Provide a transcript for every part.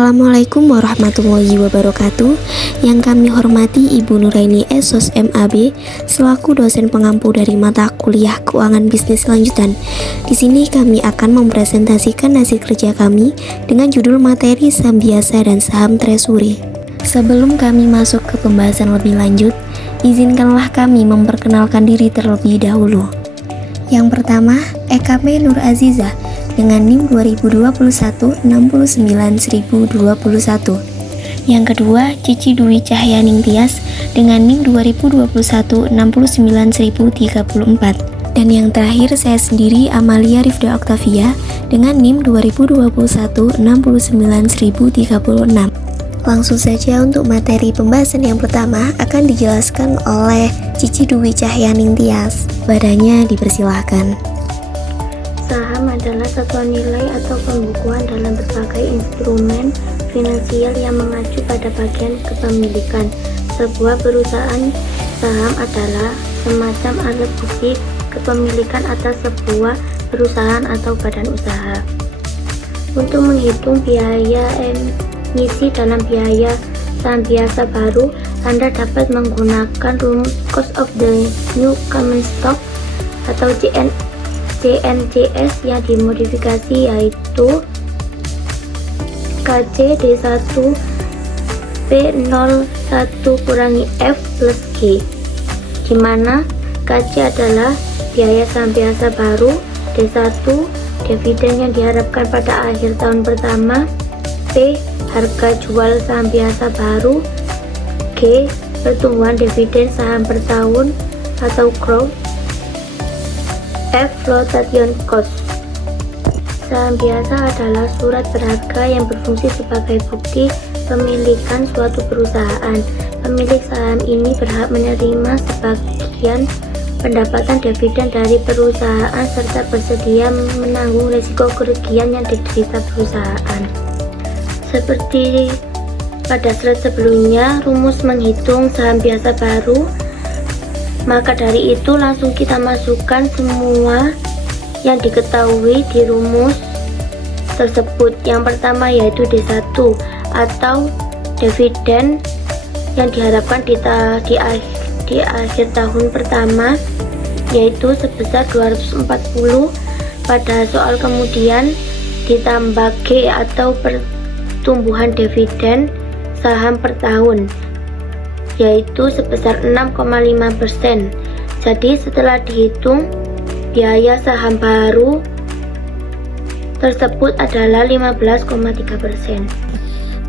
Assalamualaikum warahmatullahi wabarakatuh. Yang kami hormati Ibu Nuraini SOS MAB selaku dosen pengampu dari mata kuliah Keuangan Bisnis Lanjutan. Di sini kami akan mempresentasikan hasil kerja kami dengan judul materi saham biasa dan saham treasury. Sebelum kami masuk ke pembahasan lebih lanjut, izinkanlah kami memperkenalkan diri terlebih dahulu. Yang pertama, EKP Nur Azizah dengan NIM 2021 69021. Yang kedua, Cici Dwi Cahyaning Tias dengan NIM 2021 69034. Dan yang terakhir, saya sendiri Amalia Rifda Oktavia dengan NIM 2021 69036. Langsung saja untuk materi pembahasan yang pertama akan dijelaskan oleh Cici Dwi Cahyaning Tias. Badannya dipersilahkan. Saham adalah satuan nilai atau pembukuan dalam berbagai instrumen finansial yang mengacu pada bagian kepemilikan. Sebuah perusahaan saham adalah semacam alat bukti kepemilikan atas sebuah perusahaan atau badan usaha. Untuk menghitung biaya emisi dalam biaya saham biasa baru, Anda dapat menggunakan rumus Cost of the New Common Stock atau CNCS yang dimodifikasi, yaitu KC D1 P01 kurangi F plus G, di mana KC adalah biaya saham biasa baru, D1 dividen yang diharapkan pada akhir tahun pertama, P harga jual saham biasa baru, G pertumbuhan dividen saham per tahun atau growth, F flotation cost. Saham biasa adalah surat berharga yang berfungsi sebagai bukti pemilikan suatu perusahaan. Pemilik saham ini berhak menerima sebagian pendapatan dividen dari perusahaan serta bersedia menanggung risiko kerugian yang diderita perusahaan. Seperti pada slide sebelumnya, rumus menghitung saham biasa baru. Maka dari itu langsung kita masukkan semua yang diketahui di rumus tersebut. Yang pertama yaitu D1 atau dividen yang diharapkan di akhir tahun pertama, yaitu sebesar 240 pada soal, kemudian ditambah G atau pertumbuhan dividen saham per tahun, yaitu sebesar 6,5%. Jadi setelah dihitung, biaya saham baru tersebut adalah 15,3%.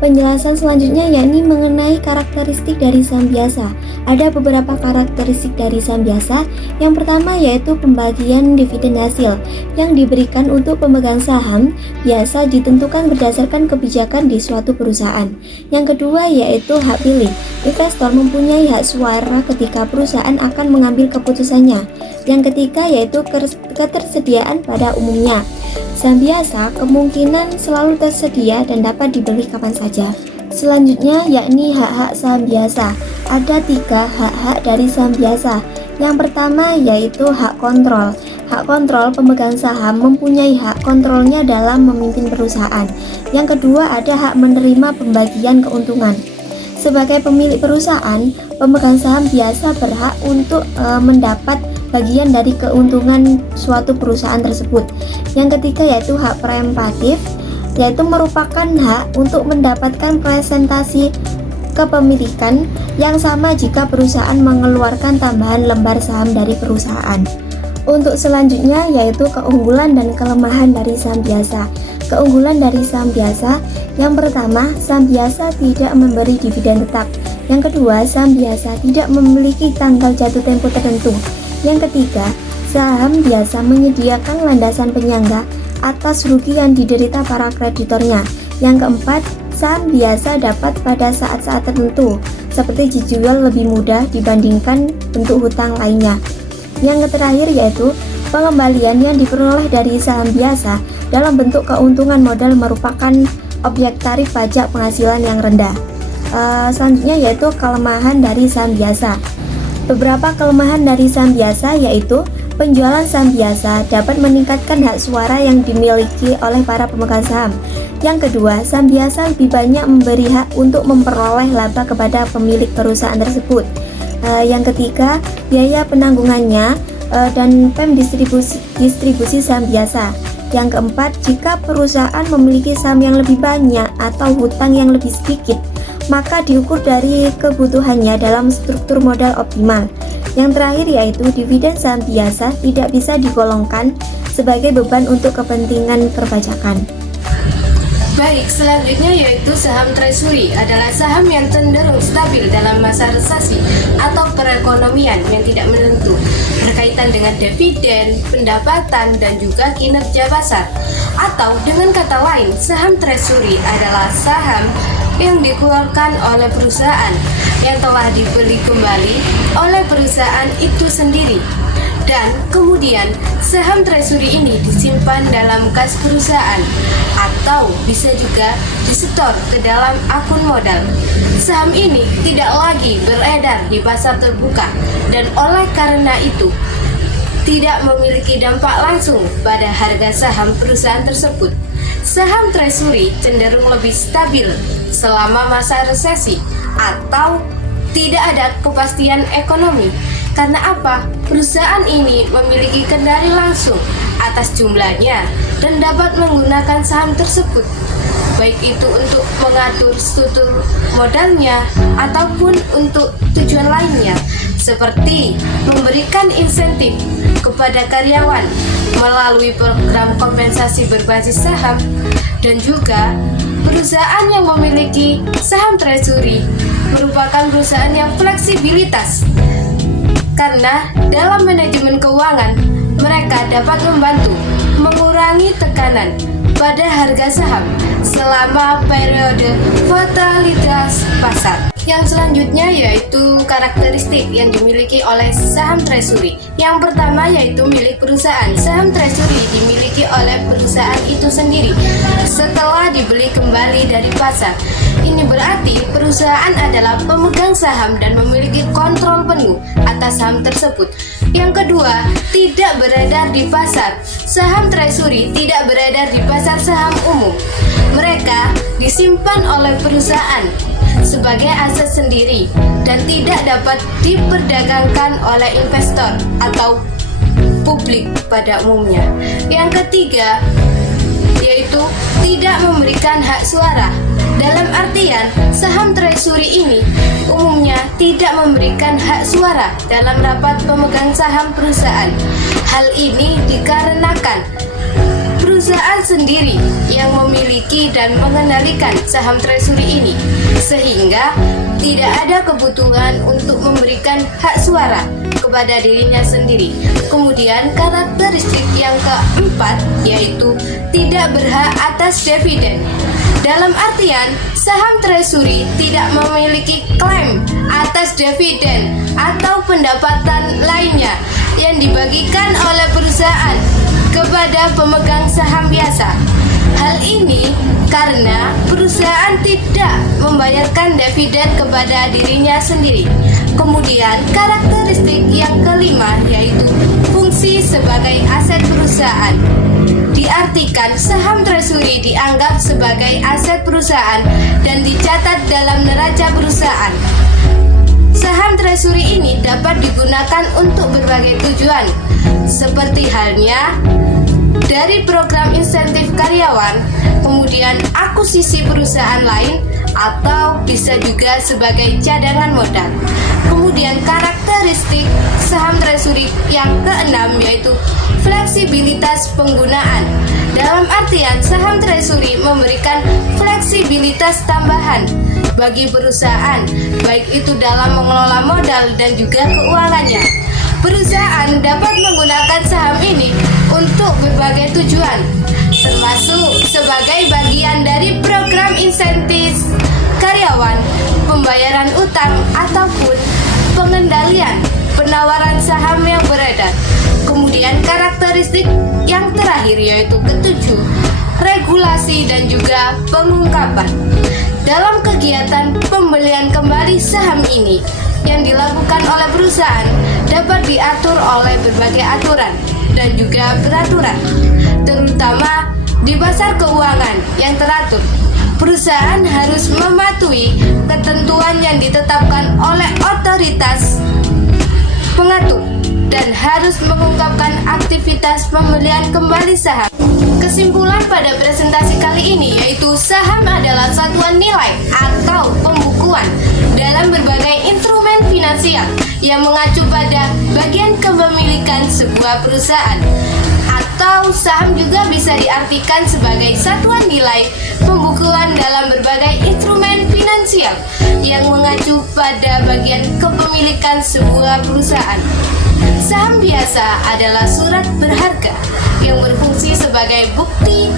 Penjelasan selanjutnya yakni mengenai karakteristik dari saham biasa. Ada beberapa karakteristik dari saham biasa. Yang pertama yaitu pembagian dividen hasil yang diberikan untuk pemegang saham biasa ditentukan berdasarkan kebijakan di suatu perusahaan. Yang kedua yaitu hak pilih. Investor mempunyai hak suara ketika perusahaan akan mengambil keputusannya. Yang ketiga yaitu ketersediaan pada umumnya. Saham biasa kemungkinan selalu tersedia dan dapat dibeli kapan saja. Selanjutnya yakni hak-hak saham biasa. Ada 3 hak-hak dari saham biasa. Yang pertama yaitu hak kontrol. Hak kontrol, pemegang saham mempunyai hak kontrolnya dalam memimpin perusahaan. Yang kedua ada hak menerima pembagian keuntungan. Sebagai pemilik perusahaan, pemegang saham biasa berhak untuk mendapat bagian dari keuntungan suatu perusahaan tersebut. Yang ketiga yaitu hak preemptif, yaitu merupakan hak untuk mendapatkan presentasi kepemilikan yang sama jika perusahaan mengeluarkan tambahan lembar saham dari perusahaan. Untuk selanjutnya yaitu keunggulan dan kelemahan dari saham biasa. Keunggulan dari saham biasa, yang pertama, saham biasa tidak memberi dividen tetap. Yang kedua, saham biasa tidak memiliki tanggal jatuh tempo tertentu. Yang ketiga, saham biasa menyediakan landasan penyangga atas rugi yang diderita para kreditornya. Yang keempat, saham biasa dapat pada saat-saat tertentu seperti dijual lebih mudah dibandingkan bentuk hutang lainnya. Yang terakhir yaitu pengembalian yang diperoleh dari saham biasa dalam bentuk keuntungan modal merupakan objek tarif pajak penghasilan yang rendah. Selanjutnya yaitu kelemahan dari saham biasa. Beberapa kelemahan dari saham biasa yaitu penjualan saham biasa dapat meningkatkan hak suara yang dimiliki oleh para pemegang saham. Yang kedua, saham biasa lebih banyak memberi hak untuk memperoleh laba kepada pemilik perusahaan tersebut. Yang ketiga, biaya penanggungannya dan PEM distribusi saham biasa. Yang keempat, jika perusahaan memiliki saham yang lebih banyak atau hutang yang lebih sedikit, maka diukur dari kebutuhannya dalam struktur modal optimal. Yang terakhir yaitu dividen saham biasa tidak bisa digolongkan sebagai beban untuk kepentingan perpajakan. Baik, selanjutnya yaitu saham treasury adalah saham yang cenderung stabil dalam masa resesi atau perekonomian yang tidak menentu, berkaitan dengan dividen, pendapatan, dan juga kinerja pasar. Atau dengan kata lain, saham treasury adalah saham yang dikeluarkan oleh perusahaan yang telah dibeli kembali oleh perusahaan itu sendiri. Dan kemudian saham treasury ini disimpan dalam kas perusahaan atau bisa juga disetor ke dalam akun modal. Saham ini tidak lagi beredar di pasar terbuka dan oleh karena itu tidak memiliki dampak langsung pada harga saham perusahaan tersebut. Saham treasury cenderung lebih stabil selama masa resesi atau tidak ada kepastian ekonomi. Karena apa? Perusahaan ini memiliki kendali langsung atas jumlahnya dan dapat menggunakan saham tersebut, baik itu untuk mengatur struktur modalnya ataupun untuk tujuan lainnya, seperti memberikan insentif kepada karyawan melalui program kompensasi berbasis saham. Dan juga perusahaan yang memiliki saham treasury merupakan perusahaan yang fleksibilitas, karena dalam manajemen keuangan mereka dapat membantu mengurangi tekanan pada harga saham selama periode volatilitas pasar. Yang selanjutnya yaitu karakteristik yang dimiliki oleh saham treasury. Yang pertama yaitu milik perusahaan. Saham treasury dimiliki oleh perusahaan itu sendiri setelah dibeli kembali dari pasar. Ini berarti perusahaan adalah pemegang saham dan memiliki kontrol penuh atas saham tersebut. Yang kedua, tidak beredar di pasar. Saham treasury tidak beredar di pasar saham umum. Mereka disimpan oleh perusahaan sebagai aset sendiri dan tidak dapat diperdagangkan oleh investor atau publik pada umumnya. Yang ketiga yaitu tidak memberikan hak suara. Dalam artian, saham treasury ini umumnya tidak memberikan hak suara dalam rapat pemegang saham perusahaan. Hal ini dikarenakan perusahaan sendiri yang memiliki dan mengendalikan saham treasury ini, sehingga tidak ada kebutuhan untuk memberikan hak suara kepada dirinya sendiri. Kemudian karakteristik yang keempat yaitu tidak berhak atas dividen. Dalam artian, saham treasury tidak memiliki klaim atas dividen atau pendapatan lainnya yang dibagikan oleh perusahaan kepada pemegang saham biasa. Hal ini karena perusahaan tidak membayarkan dividen kepada dirinya sendiri. Kemudian karakteristik yang kelima yaitu fungsi sebagai aset perusahaan. Diartikan saham treasury dianggap sebagai aset perusahaan dan dicatat dalam neraca perusahaan. Saham treasury ini dapat digunakan untuk berbagai tujuan, seperti halnya dari program insentif karyawan, kemudian akuisisi perusahaan lain, atau bisa juga sebagai cadangan modal. Kemudian karakteristik saham treasury yang keenam yaitu fleksibilitas penggunaan. Dalam artian, saham treasury memberikan fleksibilitas tambahan bagi perusahaan, baik itu dalam mengelola modal dan juga keuangannya. Perusahaan dapat menggunakan saham ini untuk berbagai tujuan, termasuk sebagai bagian dari program insentif karyawan, pembayaran utang, ataupun pengendalian penawaran saham yang beredar. Kemudian karakteristik yang terakhir yaitu ketujuh, regulasi dan juga pengungkapan. Dalam kegiatan pembelian kembali saham ini yang dilakukan oleh perusahaan dapat diatur oleh berbagai aturan dan juga peraturan, terutama Di pasar keuangan yang teratur, perusahaan harus mematuhi ketentuan yang ditetapkan oleh otoritas pengatur dan harus mengungkapkan aktivitas pembelian kembali saham. Kesimpulan pada presentasi kali ini yaitu saham adalah satuan nilai atau pembukuan dalam berbagai instrumen finansial yang mengacu pada bagian kepemilikan sebuah perusahaan. Atau saham juga bisa diartikan sebagai satuan nilai pembukuan dalam berbagai instrumen finansial yang mengacu pada bagian kepemilikan sebuah perusahaan. Saham biasa adalah surat berharga yang berfungsi sebagai bukti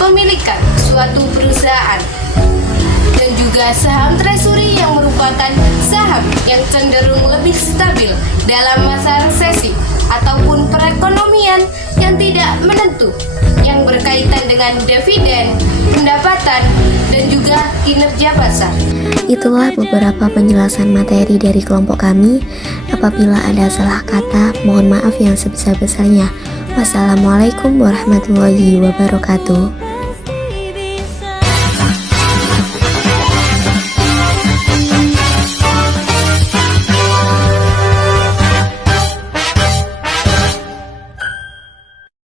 pemilikan suatu perusahaan. Dan juga saham treasury yang merupakan saham yang cenderung lebih stabil dalam masa resesi ataupun perekonomian yang tidak menentu, yang berkaitan dengan dividen, pendapatan, dan juga kinerja pasar. Itulah beberapa penjelasan materi dari kelompok kami. Apabila ada salah kata, mohon maaf yang sebesar-besarnya. Wassalamualaikum warahmatullahi wabarakatuh.